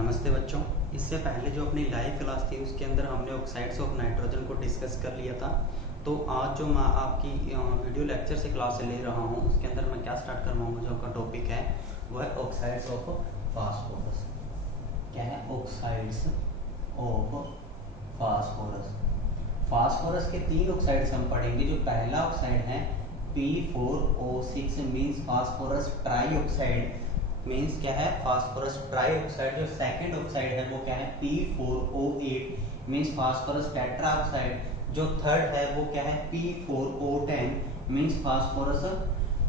नमस्ते बच्चों। इससे पहले जो अपनी लाइव क्लास थी उसके अंदर हमने ऑक्साइड्स ऑफ नाइट्रोजन को डिस्कस कर लिया था। तो आज जो मैं आपकी वीडियो लेक्चर से क्लास ले रहा हूँ उसके अंदर मैं क्या स्टार्ट करवाऊँगा, जो आपका टॉपिक है वह है ऑक्साइड्स ऑफ फास्फोरस। क्या है? Oxides of phosphorus. फास्फोरस के तीन ऑक्साइड्स हम पढ़ेंगे। जो पहला ऑक्साइड है P4O6 means phosphorus trioxide, means क्या है? Phosphorus trioxide. जो सेकंड ऑक्साइड है वो क्या है? P4O8 means phosphorus tetroxide. जो थर्ड है वो क्या है? P4O10 means phosphorus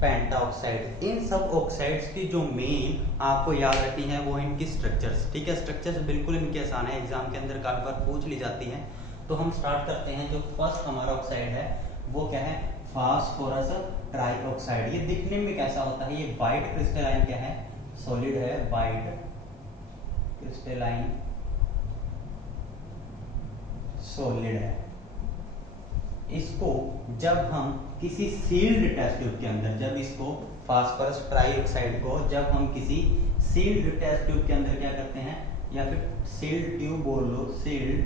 pentoxide. इन सब ऑक्साइड्स की जो मेन आपको याद रहती है वो इनकी स्ट्रक्चर्स। ठीक है, स्ट्रक्चर्स बिल्कुल इनके आसान है, एग्जाम के अंदर काफी बार पूछ ली जाती है। तो हम स्टार्ट करते हैं। जो फर्स्ट हमारा ऑक्साइड है वो क्या है? Phosphorus trioxide. ये दिखने में कैसा होता है? ये व्हाइट क्रिस्टलाइन क्या है? सॉलिड है, व्हाइट क्रिस्टलाइन सॉलिड है। इसको जब हम किसी सील्ड टेस्ट ट्यूब के अंदर, जब इसको फास्फोरस ट्राईऑक्साइड को जब हम किसी सील्ड टेस्ट ट्यूब के अंदर क्या करते हैं, या फिर सील्ड ट्यूब बोल लो, सील्ड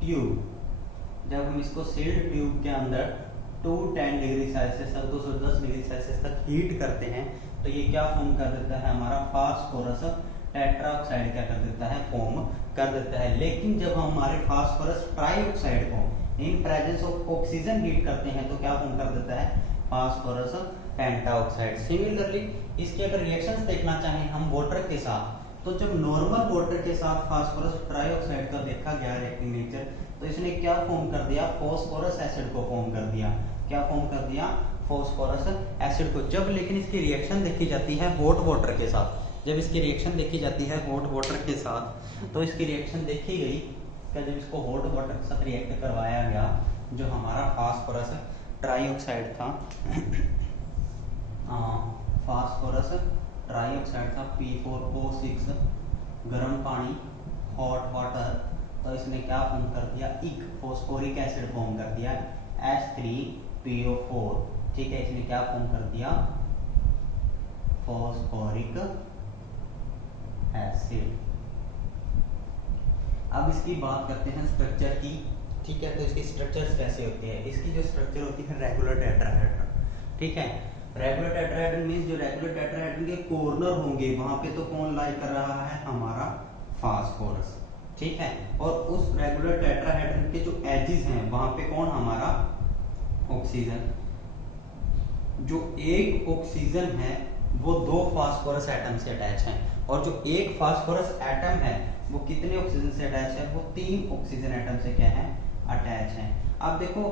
ट्यूब, जब हम इसको सील्ड ट्यूब के अंदर 210 डिग्री सेल्सियस तक 210 डिग्री सेल्सियस तक हीट करते हैं तो ये क्या फॉर्म कर देता है? हमारा फास्फोरस टेट्राऑक्साइड क्या कर देता है? फॉर्म कर देता है। लेकिन जब हम हमारे फास्फोरस ट्राईऑक्साइड को in presence of oxygen heat करते हैं तो क्या फॉर्म कर देता है? Phosphorus pentoxide. सिमिलरली इसके अगर रिएक्शंस देखना चाहें हम वाटर के साथ, तो जब नॉर्मल वाटर के साथ फास्फोरस ट्राईऑक्साइड का देखा गया रिएक्टिंग नेचर, तो इसने क्या फॉर्म कर दिया? फास्फोरस एसिड को फॉर्म कर दिया। क्या फॉर्म कर दिया? फास्फोरस एसिड को। जब लेकिन इसकी रिएक्शन देखी जाती है हॉट वाटर के साथ, जब इसकी रिएक्शन देखी जाती है हॉट वाटर के साथ, तो इसकी रिएक्शन देखी गई कि जब इसको हॉट वाटर के साथ रिएक्ट करवाया गया, जो हमारा फास्फोरस ट्राईऑक्साइड था फास्फोरस ट्राईऑक्साइड था P4O6, गर्म पानी, हॉट वाटर, तो इसने क्या फॉर्म कर दिया? एक फास्फोरिक एसिड फॉर्म कर दिया, H3PO4। ठीक है, इसने क्या फॉर्म कर दिया? Phosphoric acid. अब इसकी बात करते हैं स्ट्रक्चर की। ठीक है, तो इसकी स्ट्रक्चर्स कैसे होती है? इसकी जो स्ट्रक्चर होती है रेगुलर टेट्राहेड्रन। ठीक है, रेगुलर टेट्राहेड्रन मींस जो रेगुलर टेट्राहेड्रन के कॉर्नर होंगे वहां पे तो कौन लाई कर रहा है? हमारा फास्फोरस। ठीक है, और उस रेगुलर टेट्राहेड्रन के जो एजेस हैं वहां पे कौन? हमारा ऑक्सीजन। जो एक ऑक्सीजन है वो दो फास्फोरस एटम से अटैच है, और जो एक फास्फोरस एटम है वो कितने ऑक्सीजन से अटैच है? वो 3 ऑक्सीजन एटम से क्या है? अटैच है। अब देखो,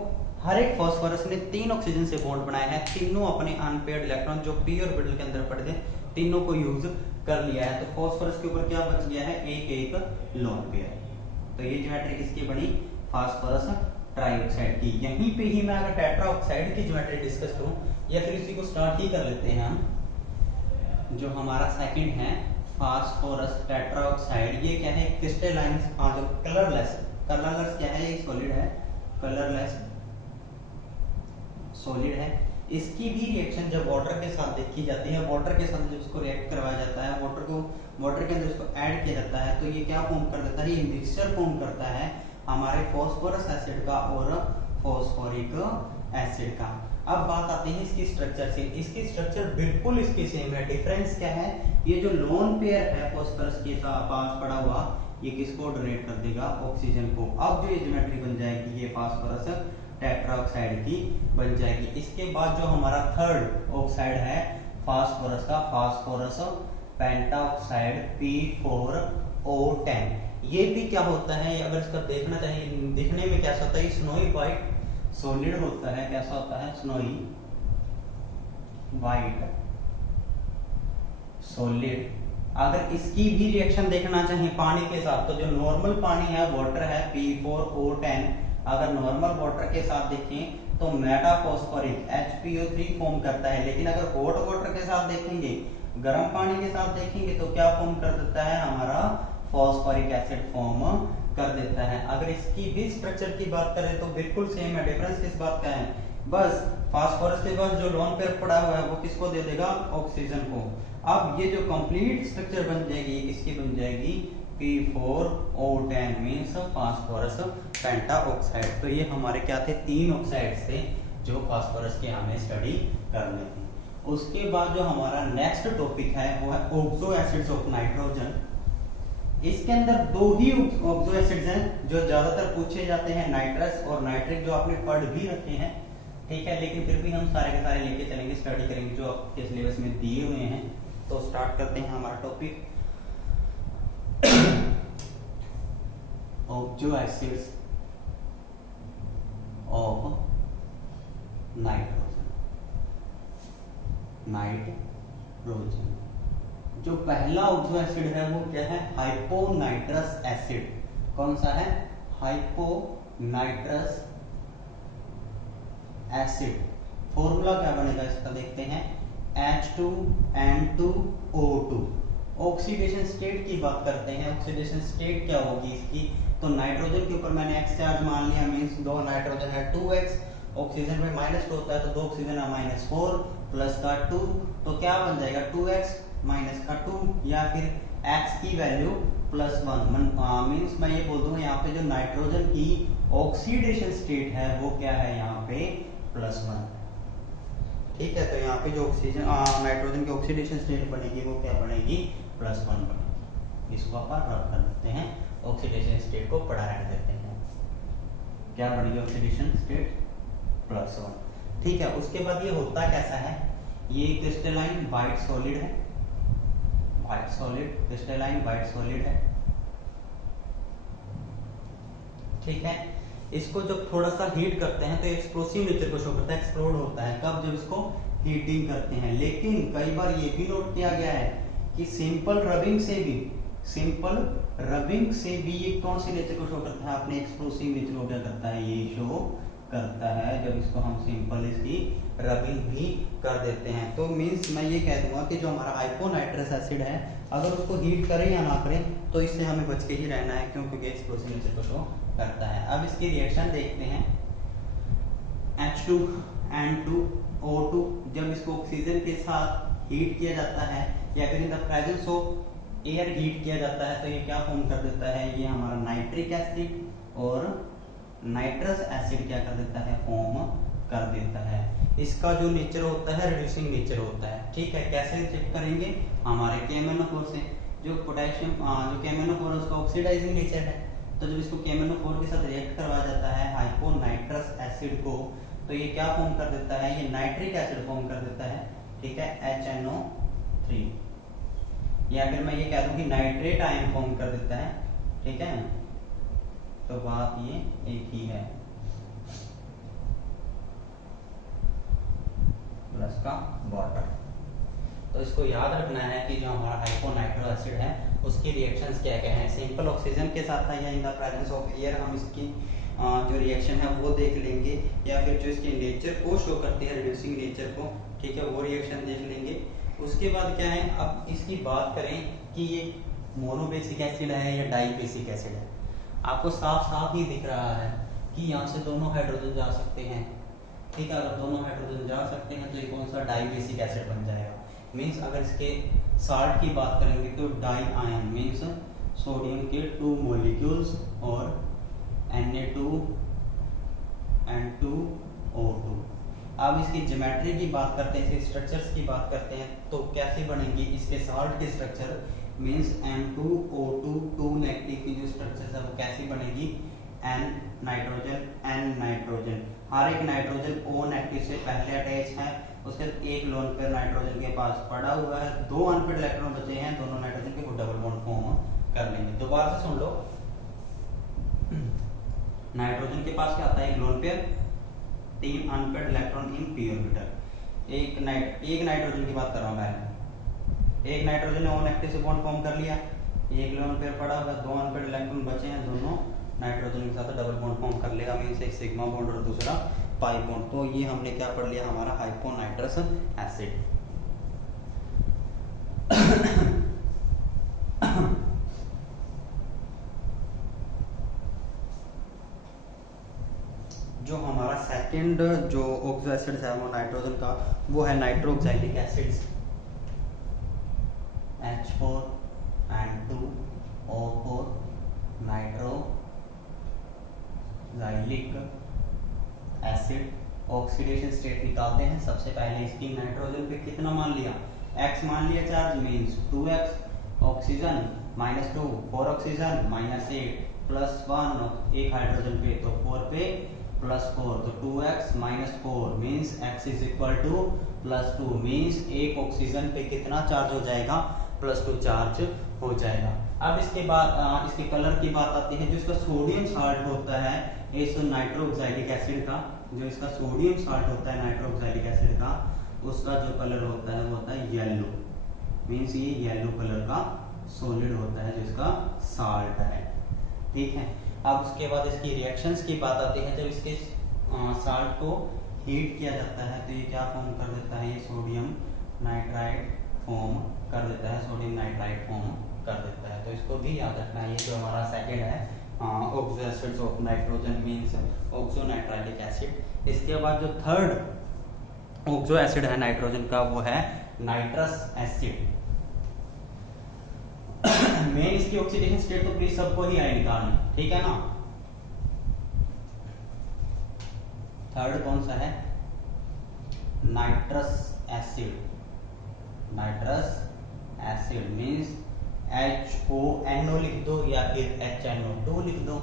हर एक फास्फोरस ने 3 ऑक्सीजन से बॉन्ड बनाए हैं, तीनों अपने अनपेयर्ड इलेक्ट्रॉन जो पी ऑर्बिटल के अंदर पड़े थे तीनों को यूज कर लिया है। तो फास्फोरस के ऊपर क्या बच गया है? एक लोन पेयर। तो ये ज्योमेट्री किसकी बनी? फास्फोरस ट्राईऑक्साइड की। यहीं पे ही मैं अगर टेट्राऑक्साइड की ज्योमेट्री डिस्कस करूं, या फिर इसी को स्टार्ट ही कर लेते हैं हम। जो हमारा सेकंड है फास्फोरस टेट्राऑक्साइड, ये क्या है? क्रिस्टलाइन, जो कलरलेस क्या है? ये सॉलिड है, कलरलेस सॉलिड है। इसकी भी रिएक्शन जब वाटर के साथ देखी जाती है, वाटर के साथ जब इसको रिएक्ट करवाया जाता है, वाटर के अंदर इसको ऐड किया जाता है, तो ये क्या फॉर्म कर देता है? ये मिक्सचर फॉर्म करता है हमारे फास्फोरस एसिड का और फास्फोरिक एसिड का। अब बात आती है इसकी स्ट्रक्चर से। इसकी स्ट्रक्चर बिल्कुल इसकी सेम है। डिफरेंस क्या है? ये जो लोन पेयर है फास्फोरस के पास पड़ा हुआ, ये किसको डोनेट कर देगा? ऑक्सीजन को। अब जो ये ज्योमेट्री बन जाएगी ये फास्फोरस टेट्राऑक्साइड की बन जाएगी। इसके बाद जो हमारा थर्ड ऑक्साइड है फास्फोरस का, फास्फोरस पेंटाऑक्साइड P4O10, ये भी क्या होता है? अगर इसका देखना चाहिए, दिखने में कैसा होता है? स्नोई व्हाइट सॉलिड होता है। कैसा होता है? Snowy white solid. अगर इसकी भी रिएक्शन देखना चाहिए पानी के साथ, तो जो नॉर्मल पानी है वाटर है P4O10, अगर नॉर्मल वाटर के साथ देखें तो मेटाफॉस्फोरिक HPO3 फॉर्म करता है। लेकिन अगर हॉट वाटर के साथ देखेंगे, गर्म पानी के साथ देखेंगे, तो क्या फॉर्म कर देता है? हमारा फास्फोरिक एसिड फॉर्म कर देता है। अगर इसकी भी स्ट्रक्चर की बात करें तो बिल्कुल सेम है। डिफरेंस किस बात का है? बस फास्फोरस के पास जो लोन पेयर पड़ा हुआ है वो किसको दे देगा, ऑक्सीजन को। अब ये जो कंप्लीट स्ट्रक्चर बन जाएगी ये किसकी बन जाएगी, P4O10 मीन्स फास्फोरस पेंटाऑक्साइड। तो ये हमारे क्या थे, 3 ऑक्साइड्स थे जो फास्फोरस के हमें स्टडी करने थे। उसके बाद जो हमारा नेक्स्ट टॉपिक है वो है ऑक्सो एसिड्स ऑफ नाइट्रोजन। इसके अंदर 2 ही ऑक्सो एसिड्स हैं जो ज्यादातर पूछे जाते हैं, नाइट्रस और नाइट्रिक, जो आपने पढ़ भी रखे हैं, ठीक है, लेकिन फिर भी हम सारे के सारे लेके चलेंगे, स्टडी करेंगे जो आपके सिलेबस में दिए हुए हैं। तो स्टार्ट करते हैं हमारा topic, oxo acids of nitrogen. Nitrogen जो पहला ऑक्सो एसिड है वो क्या है, हाइपोनाइट्रस एसिड। कौन सा है, हाइपोनाइट्रस एसिड। फॉर्मूला क्या बनेगा इसका देखते हैं, H2N2O2। ऑक्सीडेशन स्टेट की बात करते हैं, ऑक्सीडेशन स्टेट क्या होगी इसकी, तो नाइट्रोजन के ऊपर मैंने x चार्ज मान लिया, मींस 2 नाइट्रोजन है 2x, ऑक्सीजन में -2 होता है तो 2 ऑक्सीजन है -4 प्लस का 2, तो क्या बन जाएगा 2x माइनस का 2, या फिर x की वैल्यू +1। मींस मैं ये बोल दूंगा यहाँ पे जो नाइट्रोजन की ऑक्सीडेशन स्टेट है वो क्या है यहाँ पे +1, ठीक है। तो यहाँ पे जो ऑक्सीजन नाइट्रोजन की ऑक्सीडेशन स्टेट बनेगी वो क्या बनेगी, +1 बनेगी। इसको अपन रब कर देते हैं, ऑक्सीडेशन स्टेट को पढ़ा रहने देते हैं, क्या बनेगी ऑक्सीडेशन स्टेट +1, ठीक है। उसके बाद ये होता कैसा है, ये क्रिस्टलाइन वाइट सॉलिड है, white solid, crystalline white solid है, ठीक है। इसको जब थोड़ा सा हीट करते हैं तो एक्सप्लोसिव नेचर को शो करता है, एक्सप्लोड होता है कब, जब इसको हीटिंग करते हैं। लेकिन कई बार ये भी नोट किया गया है कि सिंपल रबिंग से भी ये कौन सी नेचर को शो करता है, अपने एक्सप्लोसिव नेचर को क्या करता है, ये शो करता है जब इसको हम सिंपल इसकी रबिंग भी कर देते हैं। तो मींस मैं ये कह दूंगा कि जो हमारा हाइपोनाइट्रस एसिड है अगर उसको हीट करें या ना करें तो इससे हमें बच के ही रहना है, क्योंकि एक्सप्लोसिव नेचर को शो करता है। अब इसकी रिएक्शन देखते हैं, H2N2O2 जब इसको ऑक्सीजन के साथ हीट किया जाता है या फिर in the presence of air heat किया जाता है तो ये क्या फॉर्म कर देता है, ये हमारा नाइट्रिक एसिड और नाइट्रस एसिड क्या कर देता है, फॉर्म कर देता है। इसका जो नेचर होता है रिड्यूसिंग नेचर होता है, ठीक है। कैसे चेक करेंगे, हमारे KMnO4 से, जो पोटेशियम जो KMnO4 है उसका ऑक्सीडाइजिंग नेचर है, तो जब इसको KMnO4 के साथ रिएक्ट करवाया जाता है हाइपोनाइट्रस एसिड को तो ये क्या फॉर्म कर देता है, ये नाइट्रिक एसिड फॉर्म कर देता है, ठीक है, HNO3, या फिर मैं ये कह दूं कि नाइट्रेट आयन फॉर्म कर देता है, ठीक है। तो बात ये एक ही है, प्लस का वाटर। तो इसको याद रखना है कि जो हमारा हाइपोनाइट्रो एसिड है उसकी रिएक्शंस क्या क्या हैं, सिंपल ऑक्सीजन के साथ है या in the presence of air, हम इसकी जो रिएक्शन है वो देख लेंगे, या फिर जो इसके नेचर को शो करती है रिड्यूसिंग नेचर को, ठीक है, वो रिएक्शन देख लेंगे। उसके बाद क्या है, अब इसकी बात करें कि ये मोनोबेसिक एसिड है या डाइबेसिक एसिड है। आपको साफ साफ ही दिख रहा है कि यहाँ से दोनों हाइड्रोजन जा सकते हैं, ठीक है। अगर दोनों हाइड्रोजन जा सकते हैं तो ये कौन सा डाइबेसिक एसिड बन जाएगा। मींस अगर इसके साल्ट की बात करेंगे तो डाई आयन मींस सोडियम के 2 मॉलिक्यूल्स और Na2N2O2। अब इसकी ज्योमेट्री की बात करते हैं, इसके स्ट्रक्चर्स की बात करते हैं, तो कैसे बनेंगे इसके साल्ट के स्ट्रक्चर, मींस N2O2 2 नेगेटिव की जो स्ट्रक्चर है वो कैसी बनेगी, N नाइट्रोजन, हर एक नाइट्रोजन O नेगेटिव से पहले अटैच है, उसके एक लोन पेयर नाइट्रोजन के पास पड़ा हुआ है, 2 अनपेड इलेक्ट्रॉन बचे हैं, दोनों नाइट्रोजन के वो डबल बॉन्ड फॉर्म कर लेंगे। दोबारा से सुन लो, नाइट्रोजन के पास क्या आता है, एक lone pair, 3 unpaired electron in p orbital. एक नाइट्रोजन की बात कर रहा हूं मैं, एक नाइट्रोजन ने O नेगेटिव से बॉन्ड फॉर्म कर लिया, एक लोन पेयर पड़ा हुआ, 2 अनपेड इलेक्ट्रॉन बचे हैं, दोनों नाइट्रोजन के साथ डबल बॉन्ड फॉर्म कर लेगा, मींस एक सिग्मा बॉन्ड और दूसरा पाई बॉन्ड। तो ये हमने क्या पढ़ लिया, हमारा हाइपोनाइट्रस एसिड। जो हमारा सेकंड सेकंड जो ऑक्सो एसिड है वो नाइट्रोजन का, वो है nitroxylic acids, H4N2O4 nitroxylic acid. Oxidation state निकालते हैं। सबसे पहले इसकी नाइट्रोजन पे कितना मान लिया, X मान लिया charge, means 2X, oxygen -2, 4 oxygen -8 +1 एक हाइड्रोजन पे तो 4 पे +4, तो 2X -4 means X is equal to +2, means एक ऑक्सीजन पे कितना चार्ज हो जाएगा, +2 चार्ज हो जाएगा। अब इसके बाद इसके कलर की बात आती है। जो इसका सोडियम साल्ट होता है इस नाइट्रोक्साइलिक एसिड का, जो इसका सोडियम साल्ट होता है नाइट्रोक्साइलिक एसिड का, उसका जो कलर होता है वो होता है येलो, मीन्स ये येलो कलर का सॉलिड होता है जो इसका साल्ट है। ठीक है। अब उसके बाद इसकी रिएक्शंस की बात आती है। जब इसके साल्ट को हीट किया जाता है तो ये क्या फॉर्म कर देता है, ये सोडियम नाइट्राइट फॉर्म कर देता है, सोडियम नाइट्राइट फॉर्म कर देता है। तो इसको भी याद रखना है। ये जो हमारा सेकंड है oxo acids of nitrogen means oxo nitrilic acid. इसके बाद जो थर्ड ऑक्सो एसिड है नाइट्रोजन का वो है नाइट्रस एसिड। मेन इसकी ऑक्सीडेशन स्टेट तो प्लीज सबको ही आए निकालना, ठीक है ना। थर्ड कौन सा है, nitrous acid. Nitrous acid means HONO लिख दो या फिर HNO2 लिख दो,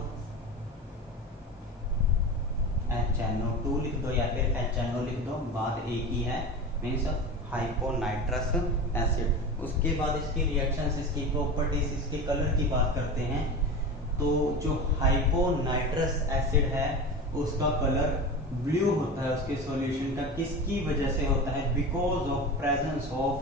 HNO2 लिख दो या फिर HNO लिख दो, बात एक ही है, मींस हाइपोनाइट्रस एसिड। उसके बाद इसकी रिएक्शंस, इसकी प्रॉपर्टीज, इसके कलर की बात करते हैं। तो जो हाइपोनाइट्रस एसिड है उसका कलर ब्लू होता है उसके सॉल्यूशन का। किसकी वजह से होता है, because of presence of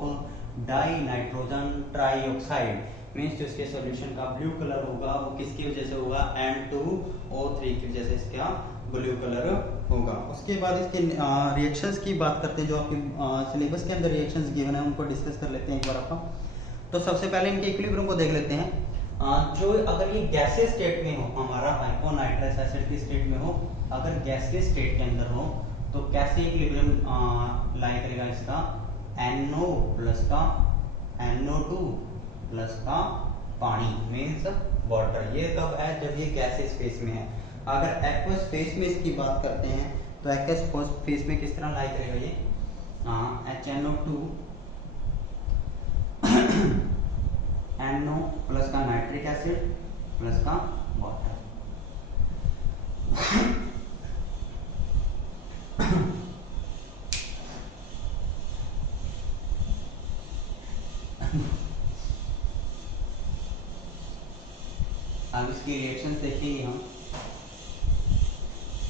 die nitrogen trioxide, means जो इसके सॉल्यूशन का ब्लू कलर होगा वो किसकी वजह से होगा, N2O3 की वजह से इसका ब्लू कलर होगा। उसके बाद इसके रिएक्शंस की बात करते हैं। जो आपके सिलेबस के अंदर रिएक्शंस गिवन है उनको डिस्कस कर लेते हैं एक बार आपका। तो सबसे पहले इनके इक्विलिब्रियम को देख लेते हैं। जो अगर ये गैसीय स्टेट में हो, हमारा हाइपोनाइट्रस एसिड की स्टेट में हो, अगर गैसीय स्टेट के अंदर हो तो कैसे इक्विलिब्रियम लाई करेगा इसका, NO प्लस का NO2 प्लस का पानी मीन्स वाटर। ये कब है, जब ये गैसीय फेज में है। अगर एक्वस फेज में इसकी बात करते हैं तो एक्वस फेज में किस तरह लाई करेगा ये, HNO2 NO प्लस का नाइट्रिक एसिड प्लस का वाटर। अब इसकी रिएक्शंस देखेंगे हम।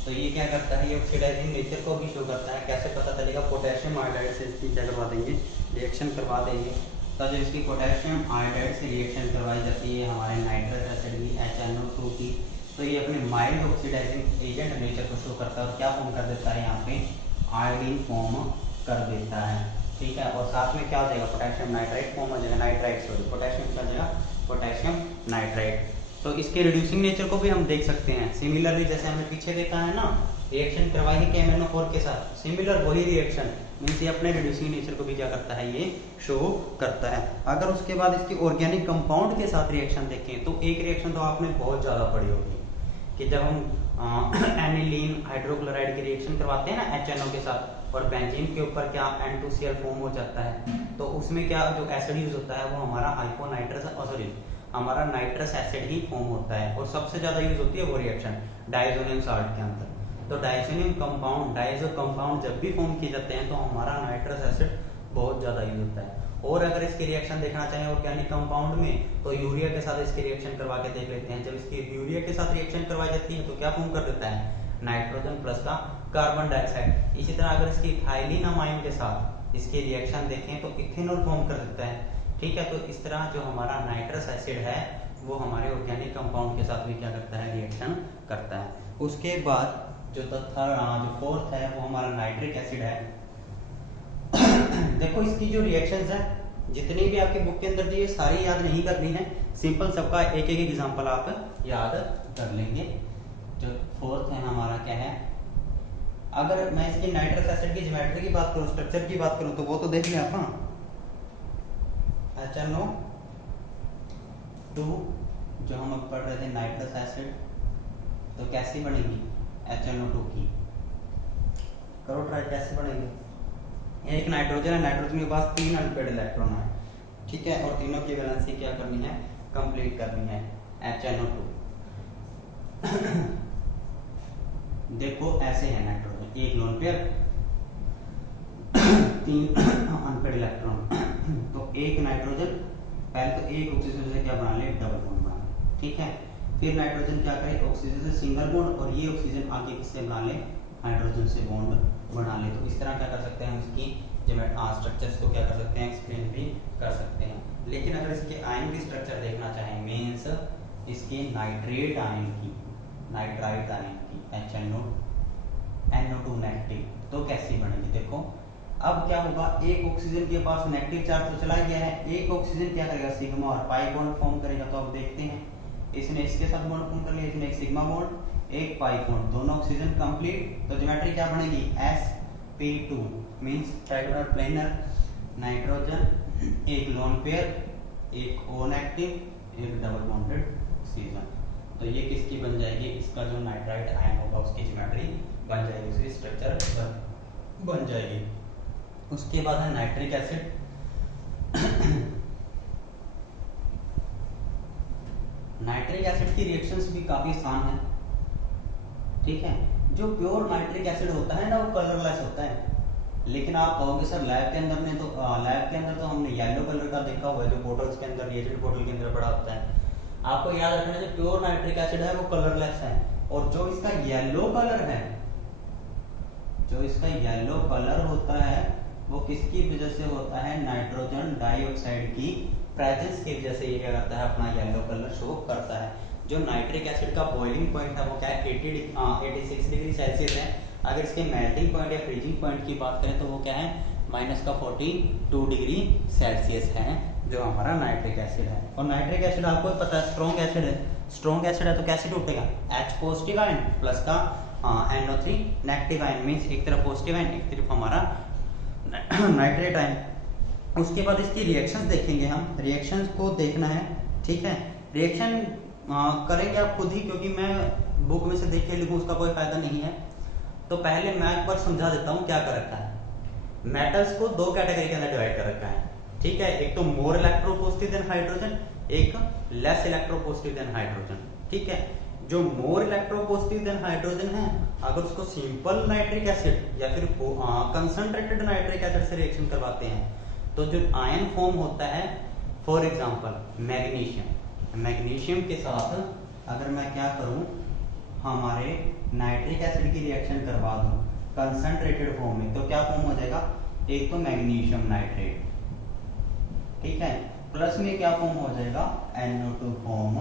तो ये क्या करता है, ये ऑक्सीडाइजिंग नेचर को भी शो करता है। कैसे पता चलेगा, पोटेशियम आयोडाइड से इसकी क्या करवा देंगे, रिएक्शन करवा देंगे। तो जब इसकी पोटेशियम आयोडाइड से रिएक्शन करवाई जाती है हमारे नाइट्रस एसिड की HNO2 की, तो ये अपने माइल्ड ऑक्सीडाइजिंग एजेंट नेचर को शो करता है और क्या फॉर्म कर देता है, यहाँ पे आयोडीन फॉर्म कर देता है। ठीक है। और साथ में क्या हो जाएगा, पोटेशियम नाइट्राइट फॉर्म हो जाएगा, नाइट्राइट सॉरी, पोटेशियम क्या हो जाएगा, पोटेशियम नाइट्राइट। तो इसके रिड्यूसिंग नेचर को भी हम देख सकते हैं। सिमिलरली जैसे हमने पीछे देखा है ना, रिएक्शन करवाई है KMnO4 के साथ, सिमिलर वही रिएक्शन मींस ये अपने रिड्यूसिंग नेचर को भी क्या करता है, ये शो करता है। अगर उसके बाद इसकी ऑर्गेनिक कंपाउंड के साथ रिएक्शन देखें तो एक रिएक्शन तो आपने बहुत ज्यादा पढ़ी होगी कि जब हम एनिलीन हाइड्रोक्लोराइड की रिएक्शन करवाते हैं ना HNO के साथ और बेंजीन के ऊपर क्या N2Cl फॉर्म हो जाता है, तो उसमें क्या जो एसिड यूज होता है वो हमारा हाइपोनाइट्रस सॉरी हमारा नाइट्रस एसिड ही फॉर्म होता है। और सबसे ज्यादा यूज होती है वो रिएक्शन डाइजोनियम साल्ट के अंदर। तो डाइजोनियम कंपाउंड, डाइजो कंपाउंड जब भी फॉर्म किए जाते हैं तो हमारा नाइट्रस एसिड बहुत ज्यादा यूज होता है। और अगर इसकी रिएक्शन देखना चाहें ऑर्गेनिक कंपाउंड में तो यूरिया के साथ इसकी रिएक्शन करवा के देख लेते हैं। जब इसकी यूरिया के साथ रिएक्शन करवाई जाती है तो क्या फॉर्म कर देता है, नाइट्रोजन प्लस का कार्बन डाइऑक्साइड। इसी तरह अगर इसकी इथाइलिन अमाइन के साथ इसकी रिएक्शन देखें तो इथेनॉल फॉर्म कर देता है। ठीक है। तो इस तरह जो हमारा नाइट्रस एसिड है वो हमारे ऑर्गेनिक कंपाउंड के साथ भी क्या करता है, रिएक्शन करता है। उसके बाद जो फोर्थ है वो हमारा नाइट्रिक एसिड है। देखो इसकी जो रिएक्शंस है जितनी भी आपकी बुक के अंदर दी है सारी याद नहीं करनी है, सिंपल सबका एक एक एग्जांपल आप याद कर लेंगे। जो फोर्थ है हमारा क्या है, अगर मैं इसकी नाइट्रस एसिड की ज्योमेट्री की बात करूं, स्ट्रक्चर की बात करूं, तो वो तो देख लें आप। HNO2 जो हम अब पढ़ रहे थे नाइट्रस एसिड, तो कैसी बनेगी HNO2 की, करो ट्राई कैसे बनेगी। एक नाइट्रोजन है, नाइट्रोजन के पास 3 अनपेड इलेक्ट्रॉन है, ठीक है, और तीनों की वैलेंसी क्या करनी है, कंप्लीट करनी है HNO2। देखो ऐसे है नाइट्रोजन, एक लोन पेयर 3 अनपेड इलेक्ट्रॉन। तो एक नाइट्रोजन पहले तो एक ऑक्सीजन से क्या बना ले, डबल बॉन्ड बना ले, ठीक है। फिर नाइट्रोजन क्या करे, ऑक्सीजन से सिंगल बॉन्ड, और ये ऑक्सीजन आगे किससे बना ले, हाइड्रोजन से बॉन्ड बना ले। तो इस तरह क्या कर सकते हैं हम इसकी स्ट्रक्चर्स को क्या कर सकते हैं, एक्सप्लेन भी कर सकते हैं। लेकिन अगर इसके आयन की स्ट्रक्चर देखना चाहें, मीन्स इसके नाइट्रेट आयन की, नाइट्राइट आयन की NO2 नेगेटिव, तो कैसी बनेगी। देखो अब क्या होगा, एक ऑक्सीजन के पास नेगेटिव चार्ज तो चला गया है, एक ऑक्सीजन क्या करेगा, सिग्मा और पाई बॉन्ड फॉर्म करेगा। तो अब देखते हैं, इसने इसके साथ बॉन्ड फॉर्म कर लिया, इसने एक सिग्मा बॉन्ड एक पाई बॉन्ड, दोनों ऑक्सीजन कंप्लीट। तो ज्योमेट्री क्या बनेगी, sp2 means trigonal planar, nitrogen एक लोन पेयर, एक O नेगेटिव, एक डबल बॉन्डेड ऑक्सीजन। तो ये किसकी बन जाएगी, इसका जो नाइट्राइट आयन होगा उसकी ज्योमेट्री बन जाएगी, उसकी स्ट्रक्चर बन जाएगी। उसके बाद है नाइट्रिक एसिड। नाइट्रिक एसिड की रिएक्शंस भी काफी आसान है, ठीक है। जो प्योर नाइट्रिक एसिड होता है ना, वो कलरलेस होता है। लेकिन आप कहोगे सर लैब के अंदर तो हमने येलो कलर का देखा हुआ है, जो बोतल्स के अंदर, रिएजेंट बोतल के अंदर पड़ा होता है। आपको याद रखना है, जो प्योर नाइट्रिक एसिड है वो कलरलेस है, और जो इसका येलो कलर है, जो इसका येलो कलर होता है वो किसकी वजह से होता है, नाइट्रोजन डाइऑक्साइड की प्रेजेंस की वजह से ये क्या करता है, अपना येलो कलर शो करता है। जो नाइट्रिक एसिड का बॉइलिंग पॉइंट है वो क्या है, 86 डिग्री सेल्सियस है। अगर इसके मेल्टिंग पॉइंट या फ्रीजिंग पॉइंट की बात करें तो वो क्या है, -42 डिग्री सेल्सियस है, जो हमारा नाइट्रिक एसिड है। और नाइट्रिक एसिड आपको पता है स्ट्रॉन्ग एसिड है, स्ट्रॉन्ग एसिड है तो कैसे टूटेगा, H पॉजिटिव आयन प्लस का NO3 नेगेटिव आयन, मींस एक तरफ पॉजिटिव आयन एक तरफ हमारा नाइट्रेट आयन। उसके बाद इसकी रिएक्शंस देखेंगे हम, रिएक्शंस को देखना है, ठीक है। रिएक्शन करेंगे आप खुद ही, क्योंकि मैं बुक में से देख के लिखूं उसका कोई फायदा नहीं है। तो पहले मैं एक बार समझा देता हूँ क्या कर रखा है। मेटल्स को 2 कैटेगरी के अंदर डिवाइड कर रखा है, ठीक है। एक तो मोर इलेक्ट्रोपॉजिटिव देन हाइड्रोजन, एक लेस इलेक्ट्रोपॉजिटिव देन हाइड्रोजन, ठीक है। जो मोर इलेक्ट्रोपॉजिटिव देन हाइड्रोजन है, अगर उसको सिंपल नाइट्रिक एसिड या फिर कंसंट्रेटेड नाइट्रिक एसिड से रिएक्शन करवाते हैं, तो जो आयन फॉर्म होता है, फॉर एग्जांपल मैग्नीशियम के साथ अगर मैं क्या करूं, हमारे नाइट्रिक एसिड की रिएक्शन करवा दूं कंसंट्रेटेड फॉर्म में, तो क्या फॉर्म हो जाएगा, एक तो मैग्नीशियम नाइट्रेट, ठीक है, प्लस में क्या फॉर्म हो जाएगा, NO2 फॉर्म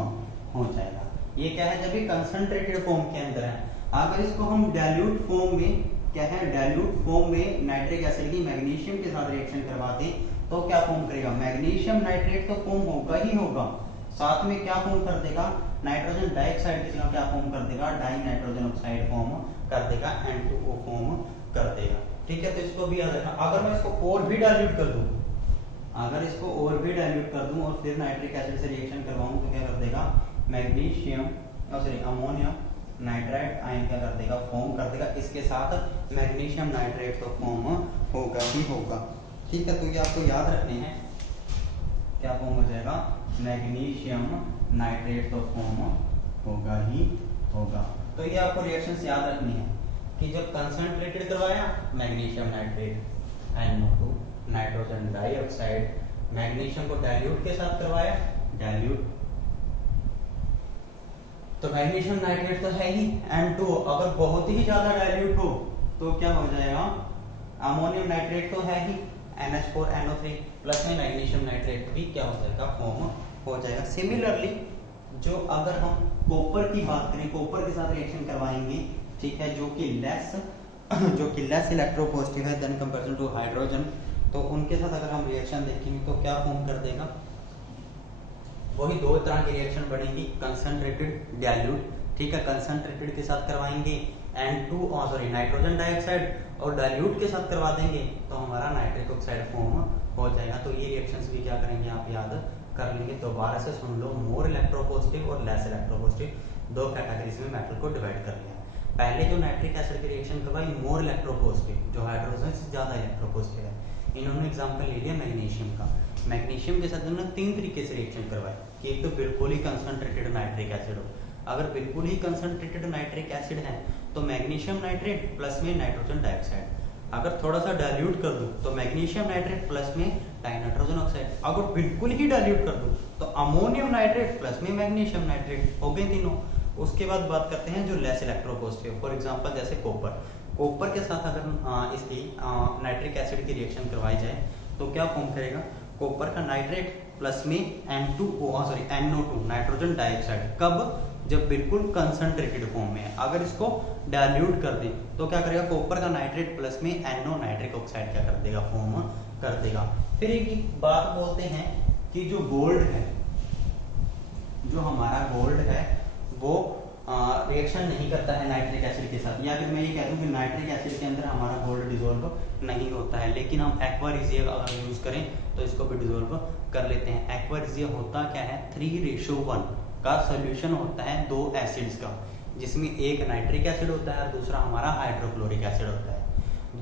हो जाएगा। ये क्या है, जब ये कंसंट्रेटेड फॉर्म के अंदर है। अगर इसको हम डाइल्यूट फॉर्म में, क्या है, डाइल्यूट फॉर्म में नाइट्रिक एसिड की मैग्नीशियम के साथ रिएक्शन करवाते तो क्या फॉर्म करेगा, मैग्नीशियम नाइट्रेट तो फॉर्म होगा ही होगा, साथ में क्या फॉर्म कर देगा, नाइट्रोजन डाइऑक्साइड की जगह क्या फॉर्म कर देगा, डाई नाइट्रोजन ऑक्साइड फॉर्म कर देगा, N2O फॉर्म कर देगा, ठीक है। तो इसको भी याद रखना। अगर मैं इसको और भी डाइल्यूट कर दूं, अगर इसको और भी डाइल्यूट कर दूं और फिर नाइट्रिक एसिड से रिएक्शन करवाऊं, तो क्या कर देगा, मैग्नीशियम अमोनियम नाइट्राइट आयन क्या कर देगा, फॉर्म कर देगा, इसके साथ मैग्नीशियम नाइट्रेट तो फॉर्म होगा ही होगा, ठीक है। तो ये आपको याद रखने हैं, क्या फॉर्म हो जाएगा, मैग्नीशियम नाइट्रेट तो फॉर्म होगा ही होगा। तो ये आपको रिएक्शंस याद रखनी है कि जब कंसंट्रेटेड करवाया magnesium nitrate, NO2 nitrogen dioxide, magnesium को डाइल्यूट के साथ करवाया, डाइल्यूट, तो मैग्नीशियम नाइट्रेट तो है ही, N2 अगर बहुत ही ज्यादा डाइल्यूट हो तो क्या हो जाएगा, अमोनियम नाइट्रेट तो है ही, NH4NO3 प्लस में मैग्नीशियम नाइट्रेट भी क्या हो जाएगा, फॉर्म हो जाएगा। सिमिलरली जो अगर हम कॉपर की बात करें, कॉपर के साथ रिएक्शन करवाएंगे, ठीक है, जो कि लेस इलेक्ट्रोपॉजिटिव है देन कंपैरिजन टू हाइड्रोजन, तो उनके साथ अगर हम रिएक्शन देखेंगे तो क्या फॉर्म कर देगा, वही 2 तरह की रिएक्शन बनेगी, कंसंट्रेटेड डाइल्यूट, ठीक है, कंसंट्रेटेड के साथ करवाएंगे नाइट्रोजन डाइऑक्साइड और डाइल्यूट के साथ करवा देंगे तो हमारा नाइट्रिक ऑक्साइड फॉर्म हो जाएगा। तो ये रिएक्शंस भी क्या करेंगे आप याद कर लेंगे। दोबारा से सुन लो, मोर इलेक्ट्रोपॉजिटिव और लेस इलेक्ट्रोपॉजिटिव दो कैटेगरीज में मेटल को डिवाइड कर लिया। पहले जो नाइट्रिक एसिड की रिएक्शन करवाई मोर इलेक्ट्रोपॉजिटिव, जो हाइड्रोजन से ज्यादा इलेक्ट्रोपॉजिटिव है, इन्होंने एग्जांपल ले लिया मैग्नीशियम का। मैग्नीशियम के साथ उन्होंने तीन तरीके से रिएक्शन करवाई। एक तो बिल्कुल ही कंसंट्रेटेड नाइट्रिक एसिड हो, अगर बिल्कुल ही कंसंट्रेटेड नाइट्रिक एसिड है तो मैग्नीशियम नाइट्रेट प्लस में नाइट्रोजन डाइऑक्साइड। अगर थोड़ा सा डाइल्यूट कर दूं तो मैग्नीशियम नाइट्रेट प्लस में डाइनाइट्रोजन ऑक्साइड। अगर बिल्कुल ही डाइल्यूट कर दूं तो अमोनियम नाइट्रेट प्लस में मैग्नीशियम नाइट्रेट, हो गए तीनों। उसके बाद बात करते हैं जो लेस इलेक्ट्रोपॉजिटिव, फॉर एग्जांपल जैसे कॉपर के साथ अगर इसकी नाइट्रिक एसिड की रिएक्शन करवाई जाए तो क्या फॉर्म करेगा, कॉपर का नाइट्रेट प्लस में NO2 नाइट्रोजन डाइऑक्साइड। कब, जब बिल्कुल कंसंट्रेटेड फॉर्म में है। अगर इसको डाइल्यूट कर दें तो क्या करेगा, कॉपर का नाइट्रेट प्लस में NO नाइट्रिक ऑक्साइड क्या कर देगा, फॉर्म कर देगा। फिर एक बात बोलते हैं कि जो गोल्ड है, जो हमारा गोल्ड है वो रिएक्शन नहीं करता है नाइट्रिक एसिड के साथ, या फिर मैं ये कह दूं कि नाइट्रिक एसिड के अंदर हमारा गोल्ड डिसॉल्व नहीं होता है, लेकिन हम एक्वा रिजिया अगर यूज करें तो इसको भी डिसॉल्व कर लेते हैं। एक्वा रिजिया होता क्या है, 3:1 का सोल्यूशन होता है दो एसिड्स का, जिसमें एक नाइट्रिक एसिड होता है और दूसरा हमारा हाइड्रोक्लोरिक एसिड होता है।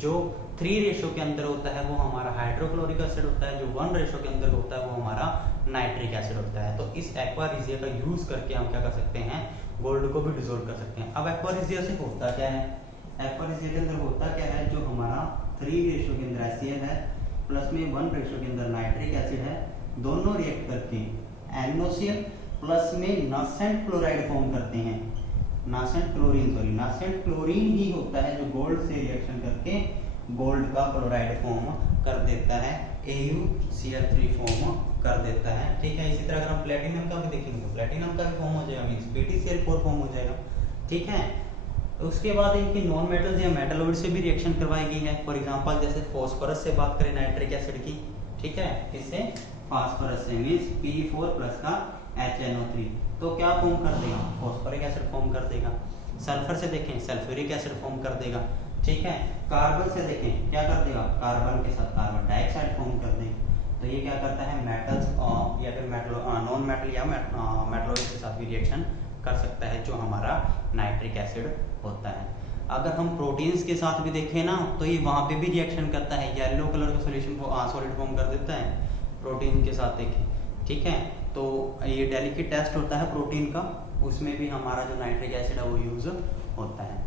जो 3 के अंदर होता है वो हमारा हाइड्रोक्लोरिक एसिड होता है, जो 1 के अंदर होता है वो हमारा नाइट्रिक एसिड होता है। तो इस एक्वा रिजिया का यूज करके हम क्या कर सकते हैं, गोल्ड को भी डिसॉल्व कर सकते हैं। अब एक्वा रिजिया से होता क्या है, एक्वा रिजिया के अंदर होता क्या है, जो हमारा 3 के अंदर HCl है प्लस में 1 के अंदर नाइट्रिक एसिड है, दोनों रिएक्ट करके NaCl प्लस में नासेंट क्लोराइड फॉर्म करते हैं। नासेंट क्लोरीन ही होता है जो गोल्ड से रिएक्शन करके गोल्ड का क्लोराइड फॉर्म कर देता है, AuCl3 फॉर्म कर देता है। ठीक है, इसी तरह अगर हम प्लेटिनम का भी देखेंगे तो प्लेटिनम का भी फॉर्म हो जाएगा, मींस PtCl4 फॉर्म हो जाएगा। ठीक है, उसके बाद इनकी नॉन मेटल्स या मेटलॉइड से भी रिएक्शन करवाई गई है। फॉर एग्जांपल जैसे फास्फोरस से बात करें नाइट्रिक एसिड की, ठीक है, इससे फास्फोरस से मींस Pe4 प्लस का HNO3 तो क्या फॉर्म कर देगा, फॉस्फोरिक एसिड फॉर्म कर देगा। सल्फर से देखें सल्फ्यूरिक एसिड फॉर्म कर देगा। ठीक है, कार्बन से देखें क्या कर देगा, कार्बन के साथ कार्बन डाइऑक्साइड फॉर्म कर देगा। तो ये क्या करता है, मेटल्स या फिर नॉन मेटल या मेटलॉइड के साथ भी रिएक्शन कर सकता है, जो हमारा नाइट्रिक एसिड होता है। अगर हम प्रोटीन्स के साथ भी देखें ना तो ये वहां पे भी रिएक्शन करता है, येलो कलर का सॉल्यूशन सॉलिड फॉर्म कर देता है प्रोटीन के साथ देखें। ठीक है, तो ये डेलिकेट टेस्ट होता है प्रोटीन का, उसमें भी हमारा जो नाइट्रिक एसिड है वो यूज होता है।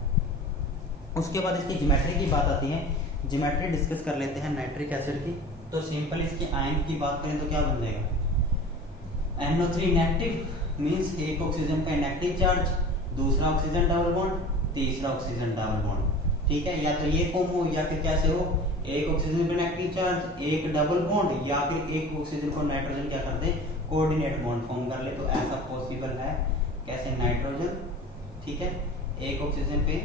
उसके बाद इसकी ज्योमेट्री की बात आती है, ज्योमेट्री डिस्कस कर लेते हैं नाइट्रिक एसिड की। तो सिंपल इसकी आयन की बात करें तो क्या बन जाएगा, NO3 नेगेटिव मींस एक ऑक्सीजन का नेगेटिव चार्ज, दूसरा ऑक्सीजन डबल बॉन्ड, तीसरा ऑक्सीजन डबल बॉन्ड। ठीक है, या तो ये फॉर्म हो या फिर कैसे हो, एक ऑक्सीजन पे नेगेटिव चार्ज, एक डबल बॉन्ड, या फिर एक ऑक्सीजन को नाइट्रोजन क्या कर दे, कोऑर्डिनेट बॉन्ड फॉर्म कर ले। तो ऐसा पॉसिबल है, कैसे, नाइट्रोजन, ठीक है, एक ऑक्सीजन पे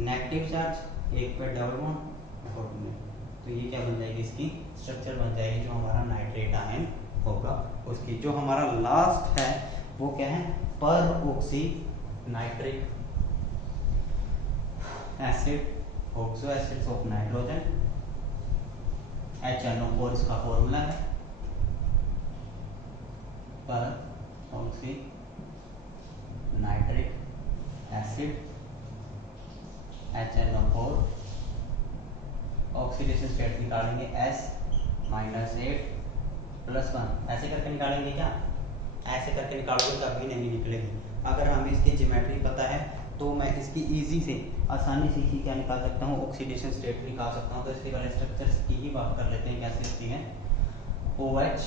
नेगेटिव चार्ज, एक पे डबल बॉन्ड, कोऑर्डिनेट। तो ये क्या बन जाएगी, इसकी स्ट्रक्चर बन जाएगी जो हमारा नाइट्रेट आयन होगा। उसकी जो हमारा लास्ट है वो क्या है, पर oxy nitric acid, oxo acids of nitrogen, HNO4 इसका फॉर्मूला है, पर oxy nitric acid HNO4, oxidation state निकालेंगे S-8 + 1, ऐसे करके निकालेंगे क्या, ऐसे करके निकालोगे कभी नहीं निकलेगी। अगर हमें इसकी ज्योमेट्री पता है तो मैं इसकी इजी से आसानी से ही क्या निकाल सकता हूँ, ऑक्सीडेशन स्टेट निकाल सकता हूँ। तो इसके वाले स्ट्रक्चर्स की ही बात कर लेते हैं, कैसे इसकी है, OH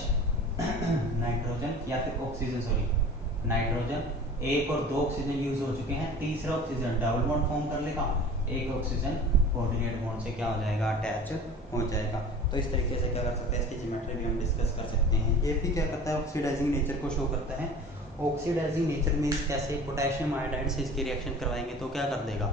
नाइट्रोजन या फिर ऑक्सीजन, सॉरी नाइट्रोजन, एक और दो ऑक्सीजन यूज हो चुके हैं, तीसरा ऑक्सीजन डबल बॉन्ड फॉर्म कर लेगा, एक ऑक्सीजन कोऑर्डिनेट बॉन्ड से क्या हो जाएगा, अटैच हो जाएगा। तो इस तरीके से क्या कर सकते हैं, इसकी ज्योमेट्री भी हम डिस्कस कर सकते हैं। ये भी क्या करता है, ऑक्सीडाइजिंग नेचर को शो करता है। ऑक्सीडाइजिंग नेचर मींस कैसे, पोटेशियम आयोडाइड से इसकी रिएक्शन करवाएंगे तो क्या कर देगा,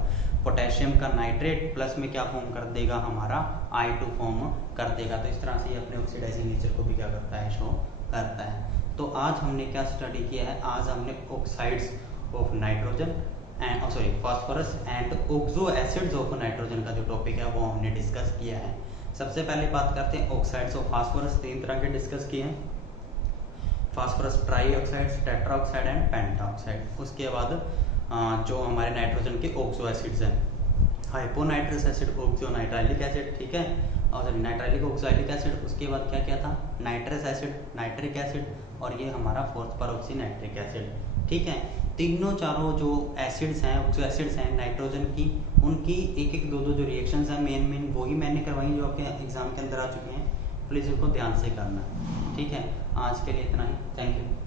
पोटेशियम का नाइट्रेट प्लस में क्या फॉर्म कर देगा, हमारा I2 फॉर्म कर देगा। तो इस तरह से ये अपने ऑक्सीडाइजिंग नेचर को भी क्या करता है, शो करता है। तो आज हमने क्या स्टडी किया है, आज हमने oxides of nitrogen, and sorry phosphorus and oxo acids of nitrogen का जो टॉपिक है वो हमने डिस्कस किया है। सबसे पहले बात करते हैं ऑक्साइड्स ऑफ फास्फोरस। 3 तरह के डिस्कस किए हैं, phosphorus try oxides, tetra oxide and penta oxide. उसके बाद जो हमारे नाइट्रोजन के ऑक्सो एसिड्स हैं, hyponitrous acid, oxo nitrilic acid, ठीक है, और नाइट्राइलिक ऑक्साइलिक एसिड। उसके बाद क्या क्या था, नाइट्रस एसिड, नाइट्रिक एसिड, और ये हमारा 4th परऑक्सी नाइट्रिक एसिड, ठीक है। तीनों चारों जो एसिड्स हैं, ऑक्सो एसिड्स हैं नाइट्रोजन की, उनकी एक एक दो दो जो रिएक्शंस हैं मेन वही मैंने करवाई जो आपके एग्जाम के अंदर आ चुके हैं। प्लीज़ उनको ध्यान से करना, ठीक है। आज के लिए इतना ही, थैंक यू।